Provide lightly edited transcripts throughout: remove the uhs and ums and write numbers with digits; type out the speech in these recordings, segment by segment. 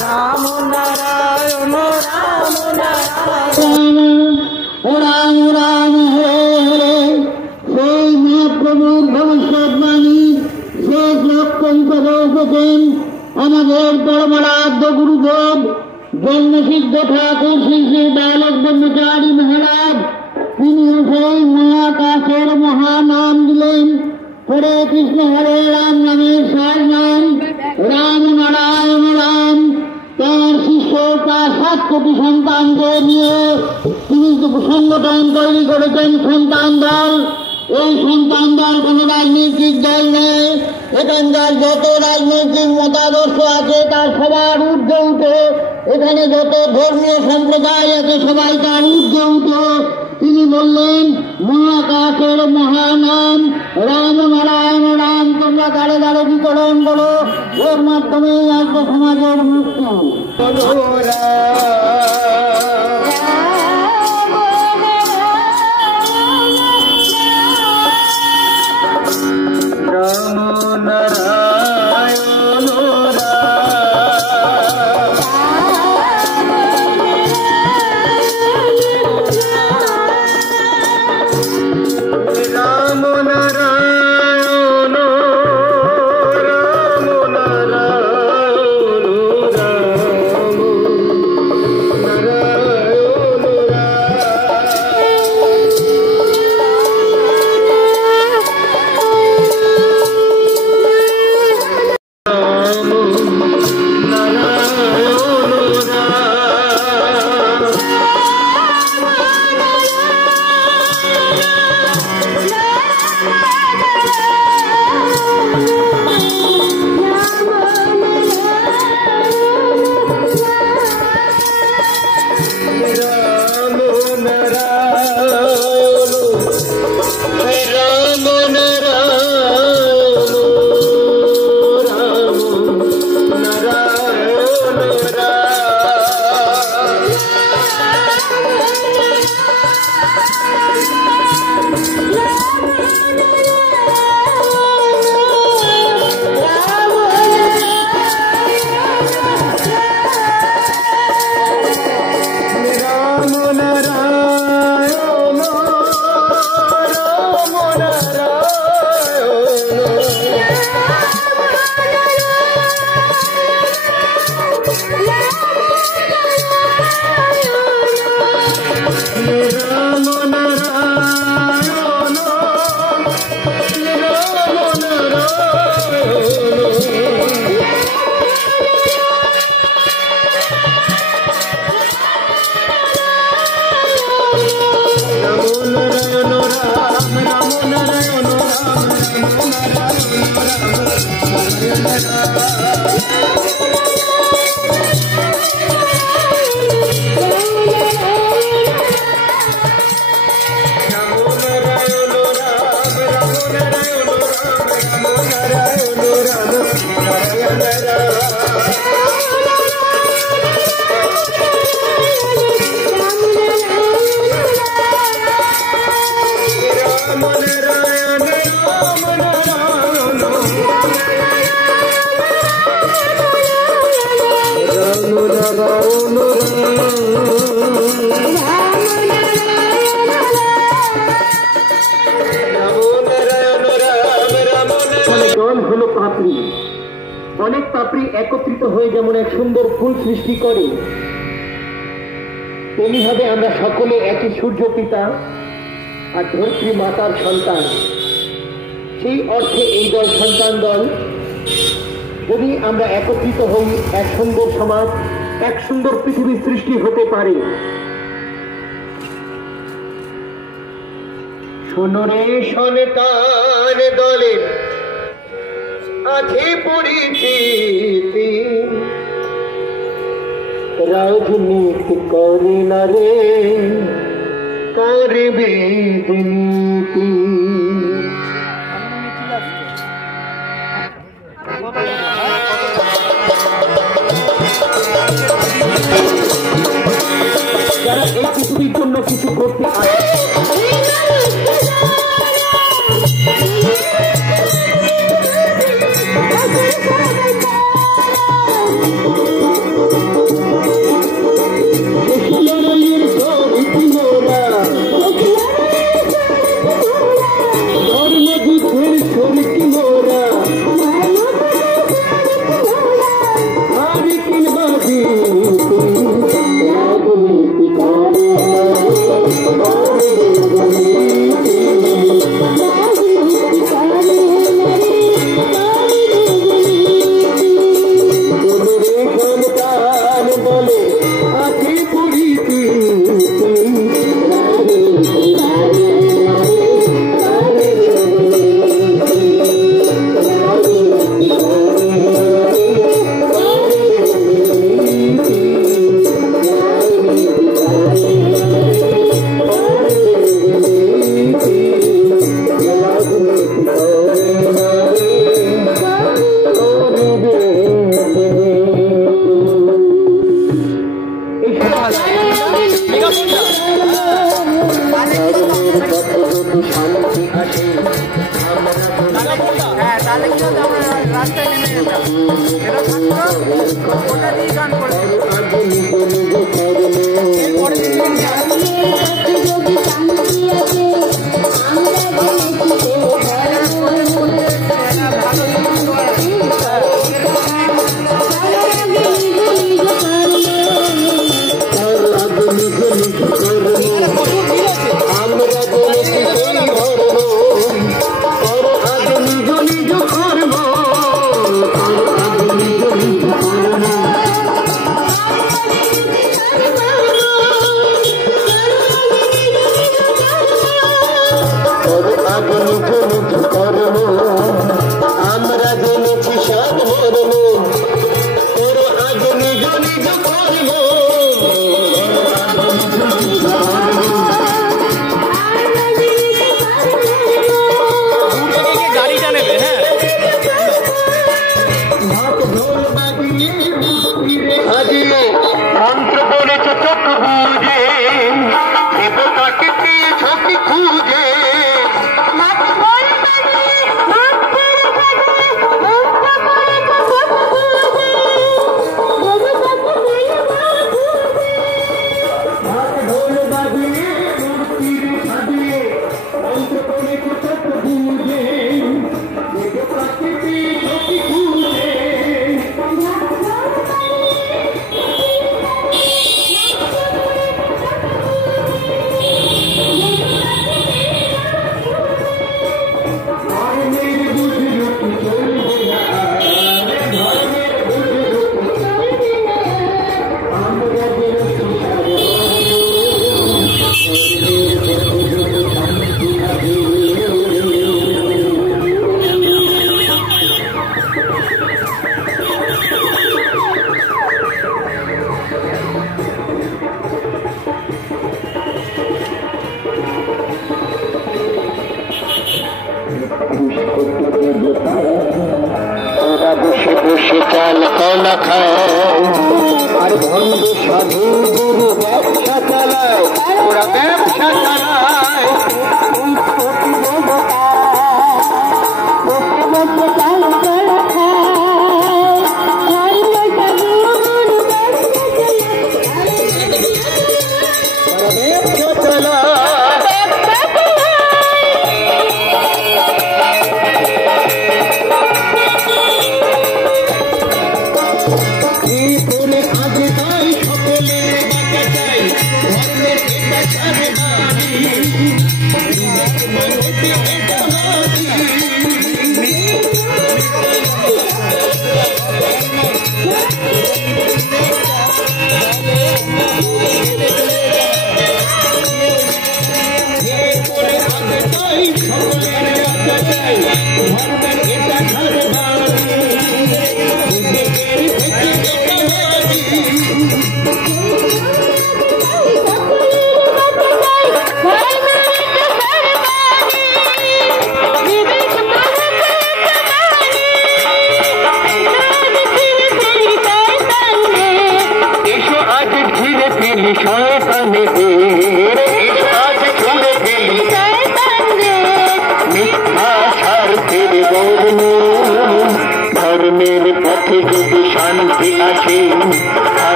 রাম নারায়ণ রাম নারায়ণ রাম রাম হরে হরে। সেই মহাপ্রভুর ভবিষ্যৎবাণী শেষ লক্ষণ করে এসেছেন আমাদের পরমারাধ্য গুরুদেব জন্মসিদ্ধ ঠাকুর শ্রী শ্রী বালক ব্রহ্মচারী মহারাজ। তিনিও সেই মহাকাশের মহানাম দিলেন। হরে কৃষ্ণ হরে রাম নামের সার নাম রাম নারায়ণ রাম। তাঁর শিষ্য তার 7 কোটি সন্তানকে নিয়ে তিনি সংগঠন তৈরি করেছেন সন্তান দল। এই সন্তান দল কোন রাজনৈতিক দল নয়। এখানকার যত রাজনৈতিক মতাদর্শ আছে তার সবার ঊর্ধ্বে উঠে, এখানে যত ধর্মীয় সম্প্রদায় আছে সবাই তার ঊর্ধ্বে উঠে তিনি বললেন মহাকাশের মহানাম রাম নারায়ণ রাম তোমরা দ্বারে দ্বারে বিতরণ করো, এর মাধ্যমে আসবে সমাজের মুক্তি। রাম নারায়ণ রাম নারায়ণ রাম নারায়ণ রাম অনেক পাপড়ি একত্রিত হয়ে যেমন এক সুন্দর ফুল সৃষ্টি করে, তেমনিভাবে আমরা সকলে একই সূর্য পিতা আর ধরিত্রী মাতার সন্তান। সেই অর্থে এই দল সন্তান দল। যদি আমরা একত্রিত হই, এক সুন্দর সমাজ, এক সুন্দর পৃথিবী সৃষ্টি হতে পারে। শোনো রে সন্তান দলে আছে পরিচিতি, রাজনীতি করে না রে করবে দুর্নীতি। যারা এই পৃথিবীর জন্য কিছু করতে আসে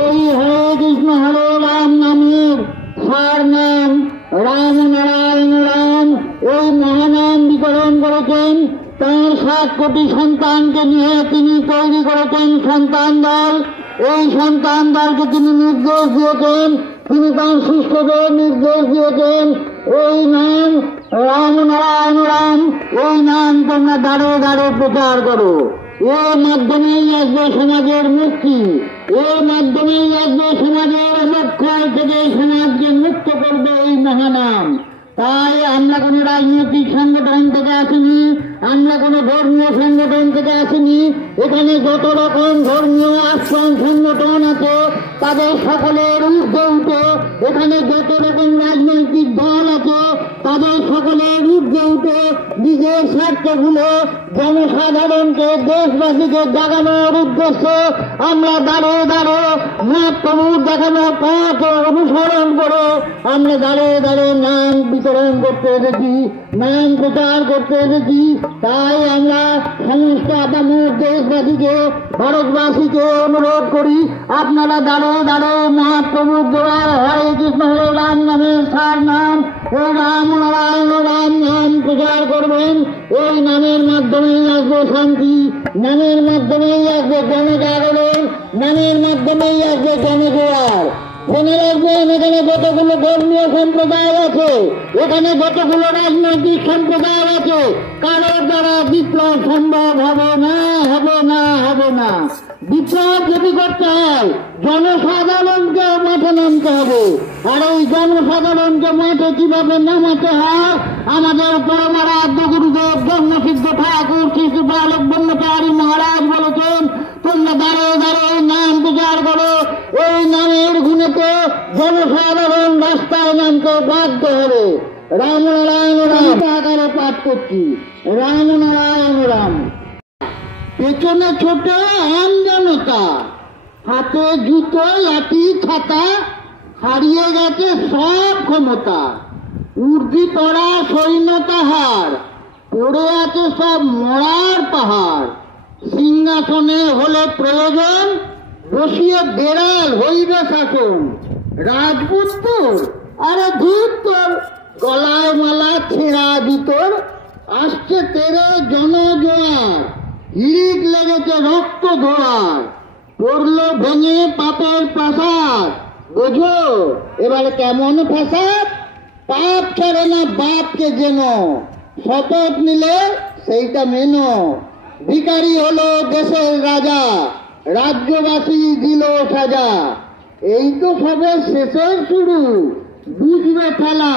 এই হরে কৃষ্ণ হরে রাম নামের সার নাম রাম নারায়ণ রাম এই মহানাম বিতরণ করেছেন। তাঁর 7 কোটি সন্তানকে নিয়ে তিনি তৈরি করেছেন সন্তান দল। এই সন্তান দলকে তিনি নির্দেশ দিয়েছেন, তিনি তাঁর শিষ্যদের নির্দেশ দিয়েছেন এই নাম রাম নারায়ণ রাম, এই নাম তোমরা দাঁড়ে দাঁড়ে প্রচার করো। এর মাধ্যমেই আসবে সমাজের মুক্তি, এর মাধ্যমেই আসবে সমাজের লক্ষ্য থেকে সমাজকে মুক্ত করবে এই মহানাম। তাই আমরা কোনো রাজনৈতিক সংগঠন থেকে আসিনি, আমরা কোনো ধর্মীয় সংগঠন থেকে আসিনি। এখানে যত রকম ধর্মীয় আশ্রম সংগঠন আছে তাদের সকলের ঊর্ধ্বে উঠে, এখানে যত রকম রাজনৈতিক দল আছে তাদের সকলের ঊর্ধ্বে উঠে নিজের স্বার্থ ভুলে জনসাধারণকে দেশবাসীকে জাগানোর উদ্দেশ্যে আমরা দাঁড়িয়ে দাঁড়িয়ে মহাপ্রভুর দেখানো পথ অনুসরণ করে আমরা দাঁড়িয়ে দাঁড়িয়ে নাম বিতরণ করতে এসেছি, নাম প্রচার করতে এসেছি। তাই আমরা সমস্ত আপামর দেশবাসীকে ভারতবাসীকে অনুরোধ করি আপনারা দাঁড়িয়ে দাঁড়িয়ে মহাপ্রভুর দেওয়ার হরে কৃষ্ণ হরে রাম নামের সার নাম ও রাম নারায়ণ রাম নাম প্রচার করবেন। এই নামের মাধ্যমেই আসবে শান্তি, নামের মাধ্যমেই আসবে জনজাগরণ, নামের মাধ্যমেই আসবে জনজোয়ার। মনে রাখবেন এখানে যতগুলো ধর্মীয় সম্প্রদায় আছে, এখানে যতগুলো রাজনৈতিক সম্প্রদায় আছে, কারোর দ্বারা বিপ্লব সম্ভব হবে না, হবে না, হবে না। বিপ্লব যদি করতে হয় জনসাধারণকে মাঠে নামতে হবে। আর এই জনসাধারণকে মাঠে কিভাবে নামাতে হয় আমাদের পরমারাধ্য গুরুদেব জন্মসিদ্ধ ঠাকুর শ্রী শ্রী বালক ব্রহ্মচারী মহারাজ বলেছেন, তোমরা দাঁড়িয়ে দাঁড়িয়ে নাম প্রচার করো। এই নামের গুণেতে জনসাধারণ রাস্তায় নামতে বাধ্য হবে। রাম নারায়ণ রাম আকারে পাঠ করছি, রাম নারায়ণ রাম। পেছনে ছোট আমজনতা, হাতে জুতো লাঠি ছাতা, হারিয়ে গেছে সব ক্ষমতা। উর্দি পড়া সৈন্য তাহার, পড়ে আছে সব মরার পাহাড়। সিংহাসনে হলে প্রয়োজন, বসিয়ে বেড়াল হইবে শাসন। রাজপুত্তর আরে ধূপ তোর, গলায় মালা ছেঁড়া ভিতর। আসছে তেরে জনজোয়ার, হিড়িক লেগেছে রক্ত ধোয়ার। পড়লো ভেঙে পাপের প্রাসাদ, বোঝো এবার কেমন ফাসাদ। পাপ ছাড়ে না বাপকে যেন, শপথ নিলে সেইটা মেনো। ভিখারি হলো দেশের রাজা, রাজ্যবাসী দিল সাজা। এই তো সবে শেষের শুরু, বুঝবে খেলা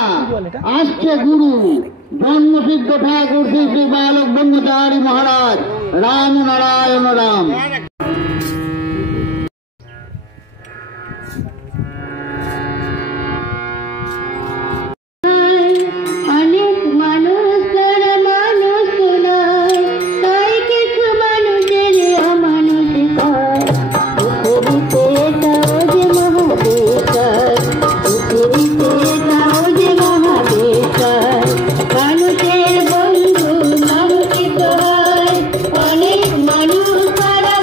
আসছে গুরু। জন্মসিদ্ধ ঠাকুর শ্রী শ্রী বালক ব্রহ্মচারী মহারাজ রাম নারায়ণ রাম। মানুষের বন্ধু নাম কি তোর, অনেক মানুষ তারা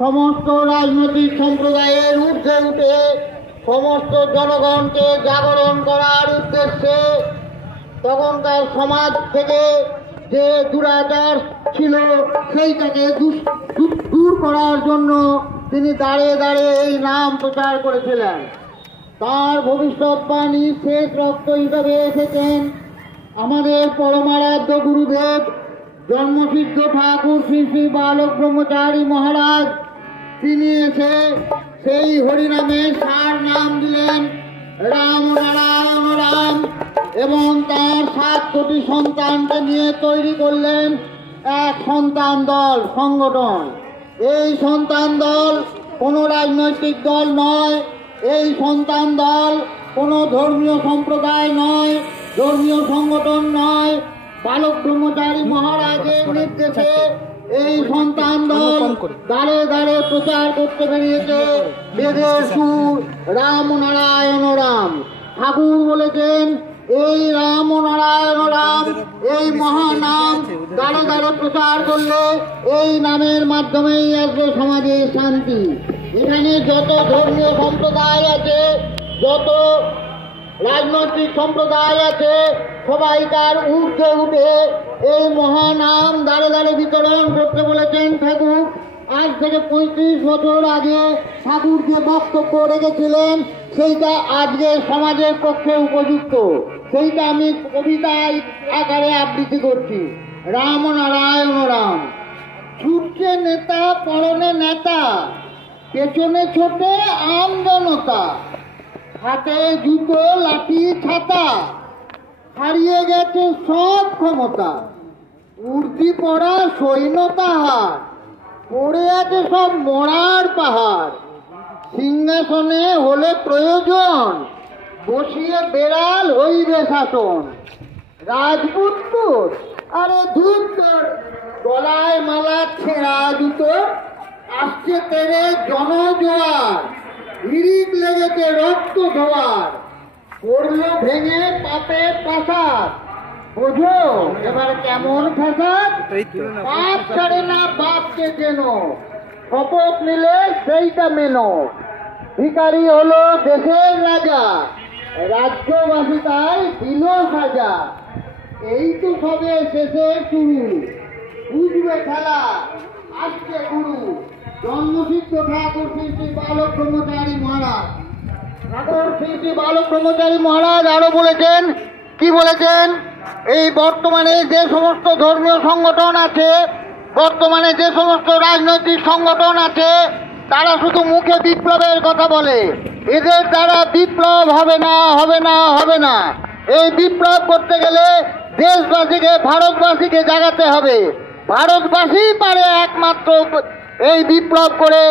সমস্ত রাজনৈতিক সম্প্রদায়ের ঊর্ধ্বে উঠে সমস্ত জনগণকে জাগরণ করার উদ্দেশ্যে তখনকার সমাজ থেকে যে দুরাচার ছিল সেইটাকে দূর করার জন্য তিনি দাঁড়িয়ে দাঁড়িয়ে এই নাম প্রচার করেছিলেন। তার ভবিষ্যৎবাণী শেষ রক্ত হিসাবে এসেছেন আমাদের পরমারাধ্য গুরুদেব জন্মসিদ্ধ ঠাকুর শ্রী শ্রী বালক ব্রহ্মচারী মহারাজ। তিনি এসে সেই হরিনামের সার নাম দিলেন রাম নারায়ণ রাম, এবং তার 7 কোটি সন্তানকে নিয়ে তৈরি করলেন এক সন্তান দল সংগঠন। এই সন্তান দল কোনো রাজনৈতিক দল নয়, এই সন্তান দল কোনো ধর্মীয় সম্প্রদায় নয়, ধর্মীয় সংগঠন নয়। বালক ব্রহ্মচারী মহারাজের নির্দেশে এই সন্তান দল দাঁড়ে দাঁড়ে প্রচার করতে বেরিয়েছে বেদের সুর রাম নারায়ণ রাম। ঠাকুর বলেছেন এই রাম নারায়ণ রাম, এই মহানাম দাঁড়ে দাঁড়ে প্রচার করলে এই নামের মাধ্যমেই আসবে সমাজে শান্তি। এখানে যত ধর্মীয় সম্প্রদায় আছে, যত রাজনৈতিক সম্প্রদায় আছে, সবাই তার ঊর্ধ্বে উঠে এই মহানাম দাঁড়ে দাঁড়ে বিতরণ করতে বলেছেন ঠাকুর। আজ থেকে 35 বছর আগে ঠাকুর যে বক্তব্য রেখেছিলেন সেইটা আজকে সমাজের পক্ষে উপযুক্ত, সেইটা আমি কবিতায় আকারে আবৃত্তি করছি। রাম নারায়ণ রাম। ছুটছে নেতা পরনে নেতা, পেছনে ছোটে আম জনতা, হাতে জুতো লাঠি ছাতা, হারিয়ে গেছে সব ক্ষমতা, উর্দি পড়া সৈন্যতা হার, পড়ে আছে সব মরার পাহাড়, সিংহাসনে হলে প্রয়োজন বসিয়ে বেড়াল হইবে শাসন, রাজপুত্র আরে ধূর গলায় মালা ছেঁড়া জুতো, আসছে তেরে জনজোয়ার, হিড়িক লেগেছে রক্ত ধোয়ার, পড়লো ভেঙে পাপের প্রাসাদ। বোঝো এবার কেমন ফ্যাসাদ, পাপ ছাড়ে না বাপকে চেন, শপথ নিলে সেইটা মেনো, ভিখারি হলো দেশের রাজা, রাজ্যবাসী তাই দিল সাজা। এই তো সবে শেষের শুরু, বুঝবে খেলা আসছে গুরু জন্মসিদ্ধ ঠাকুর শ্রী শ্রী বালক ব্রহ্মচারী মহারাজ। ঠাকুর শ্রী শ্রী বালক ব্রহ্মচারী মহারাজ আরো বলেছেন, কি বলেছেন? এই বর্তমানে যে সমস্ত ধর্মীয় সংগঠন আছে, বর্তমানে যে সমস্ত রাজনৈতিক সংগঠন আছে, তারা শুধু মুখে বিপ্লবের কথা বলে, এদের দ্বারা বিপ্লব হবে না, হবে না, হবে না। এই বিপ্লব করতে গেলে দেশবাসীকে, ভারতবাসীকে জাগাতে হবে। ভারতবাসী পারে একমাত্র এই বিপ্লব করে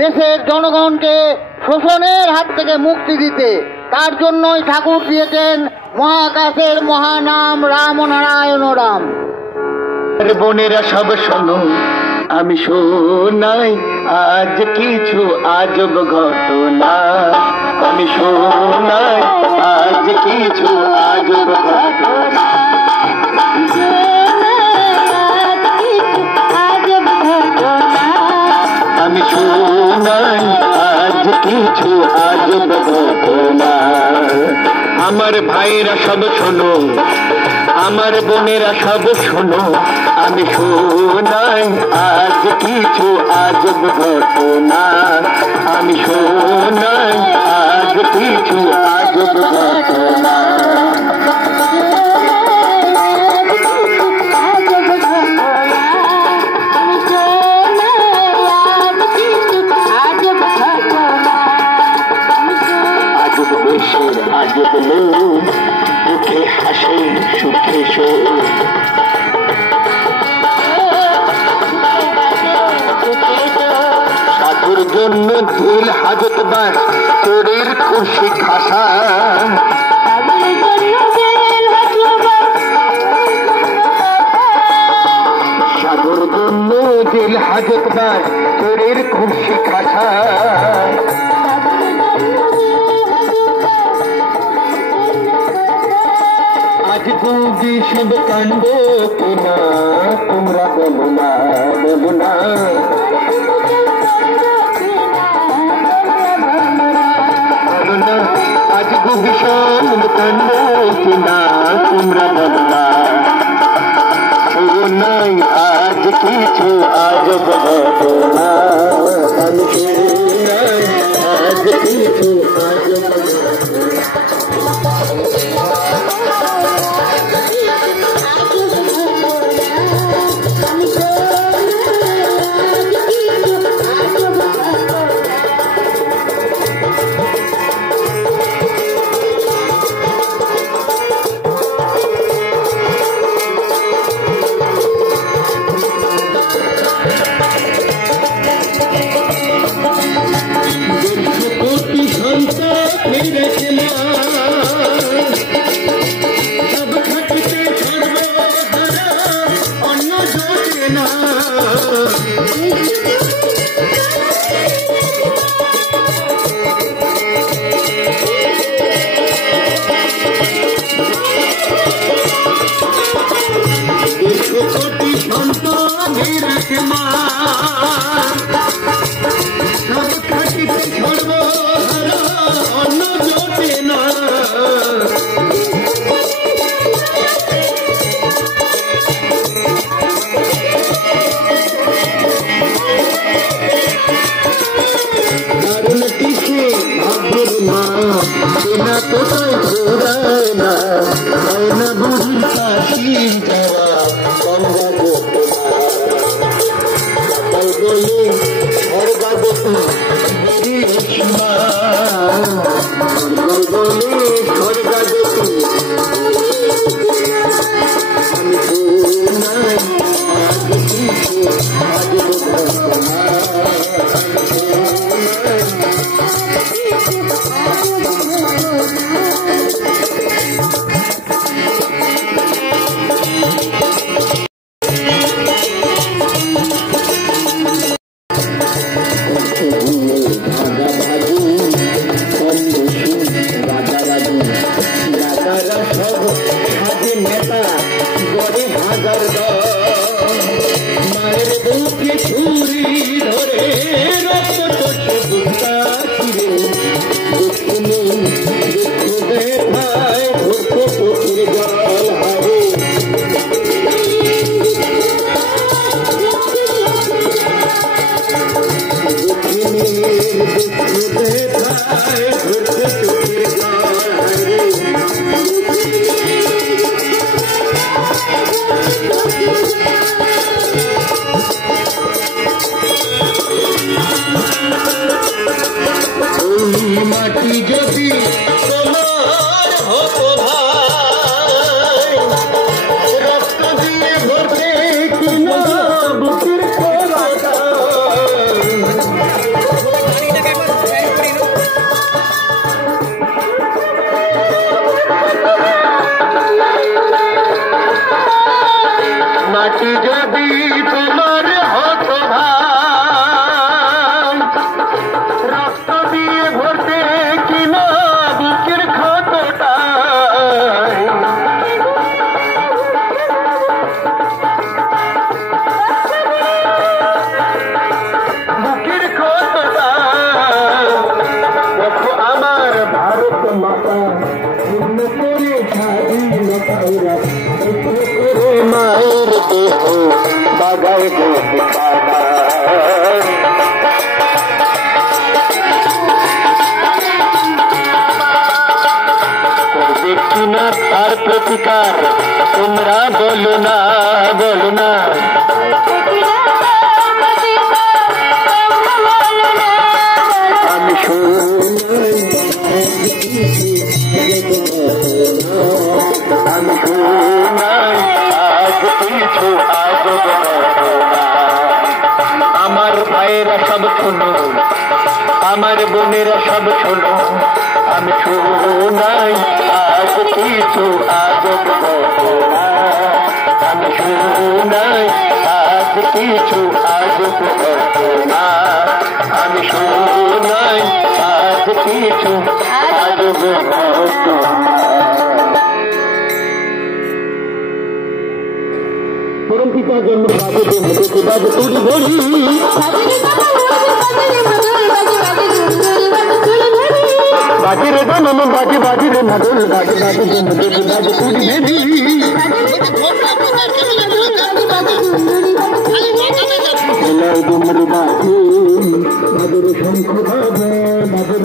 দেশের জনগণকে শোষণের হাত থেকে মুক্তি দিতে। তার জন্যই ঠাকুর দিয়েছেন মহাকাশের মহানাম রাম নারায়ণ রাম। বোনেরা সব শোনো, আমি শোনাই আজ কিছু আজব ঘটনা, আমি শোনাই আজ কিছু আজব ঘটনা, আমি শোনাই আজ কিছু আজব ঘটনা। আমার ভাইরা সব শোনো, আমার বোনেরা সব শোনো, আমি শোনাই আজ কিছু আজব ঘটনা, আমি শোনাই আজ কিছু আজব ঘটনা। আজব লোক মুখে হাসে সুখে সাধুর জন্য দিল হাজত বাস চোরের খুশি খাসা, সাধুর জন্য দিল হাজত বাস চোরের খুশি খাসা। আজ দুজি সব কাণ্ড কিনা তোমরা বলো না, বলো না। ভীষণ কান্না কিনা তোমরা বলবা শোনাই আজ কিছু আজব ঘটনা আমি শোনাই আজ কিছু আজব তার প্রতিকার তোমরা বলো না বলো না আমি শোনাই আমি শোনাই আজ কিছু আজব ঘটনা আমার ভাইয়েরা সব শোনো আমার বোনেরা সব শোনো আমি শোনাই আজ কিছু আজব ঘটনা আমি শোনাই আজ কিছু আজব ঘটনা আমি শোনাই আজ কিছু আজব ঘটনা পরম পিতা জন্ম বাজে হতে বাজে তুলি ধরি বাজে রে দনন বাজে বাজে রে মাদল বাজে বাজে রে মাদল বাজে তুড়ি বেবি এলাই ডুমরি বাজে মাদুর শঙ্খ বাজে মাদুর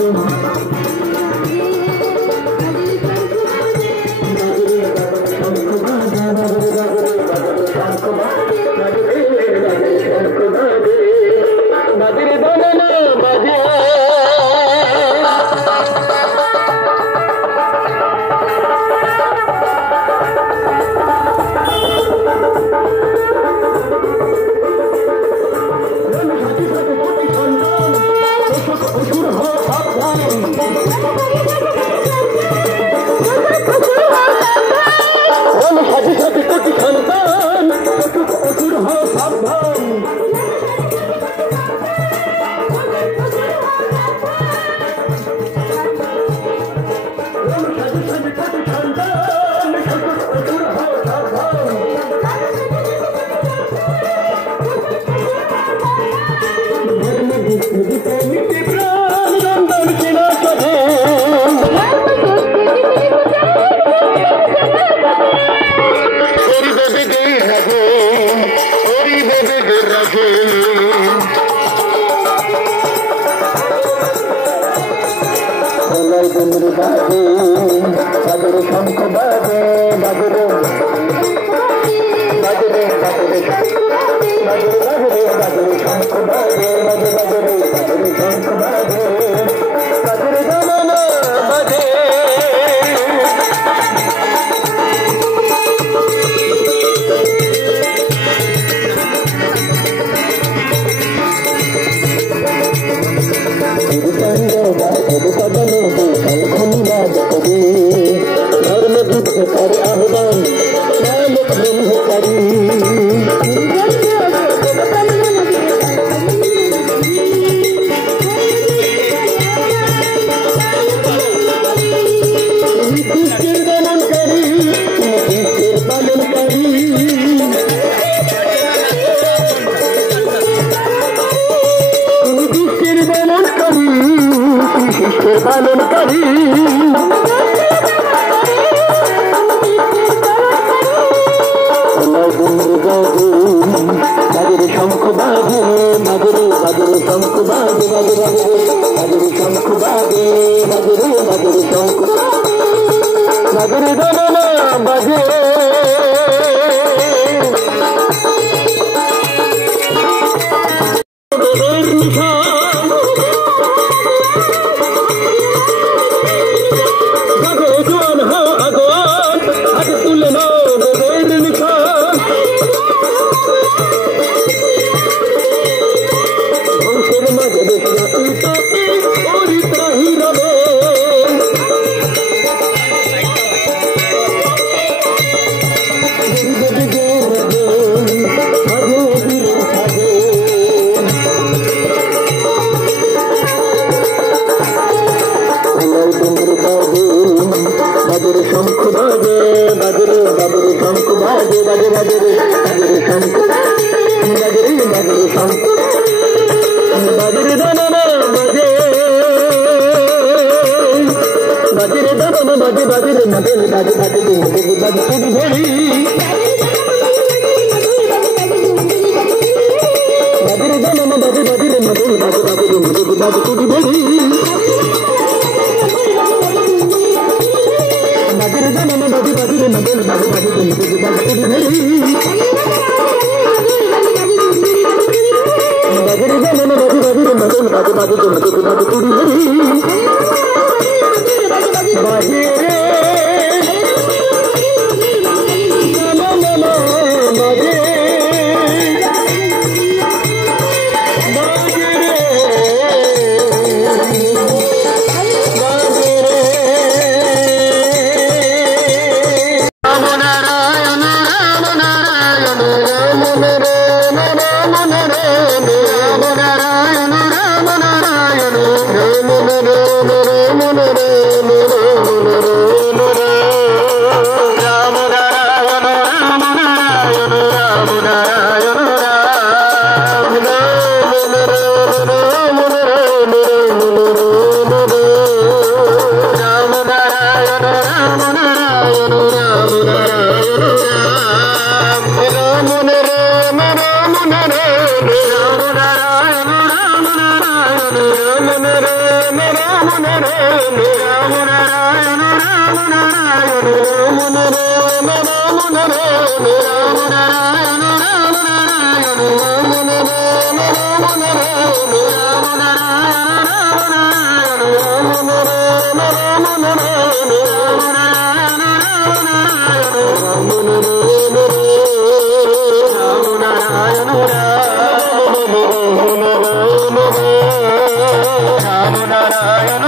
শঙ্খ বাজে বাজরে বাজরে বাজরে বাজরে বাজরে শঙ্খ বাজে বাজে বাজরে বাজরে শঙ্খ বাজে বাজরে দনন বাজে कर आह्वान नानक ब्रह्म करी दुष्टिर दमन करी दुष्टिर पालन करी दुष्टिर दमन करी शिष्टिर पालन करी বাজরে শঙ্খ বাজে বাজরে বাজরে শঙ্খ বাজে বাজে বাজরে বাজরে শঙ্খ বাজে বাজরে বাজরে শঙ্খ বাজরে দনন বাজে ভগবান হো ভগবান হাত তুলে নো বাজরে শঙ্খ বাজে বাজরে বাজরে শঙ্খ বাজে বাজে বাজরে বাজরে শঙ্খ বাজরে বাজরে শঙ্খ বাজরে দনন বাজে বাজরে দনন বাজে বাজরে মাদল বাজে বাজে বাজে বাজে তুড়ি ভরি বাজরে দনন বাজে বাজরে মাদল বাজে বাজে বাজে তুড়ি ভরি বাজরে দনন বাজে বাজরে মাদল বাজে বাজে তুড়ি ভরি বাজরে দনন বাজে বাজরে মাদল বাজে বাজে তুড়ি ভরি বাজে Rama రామ నారాయణ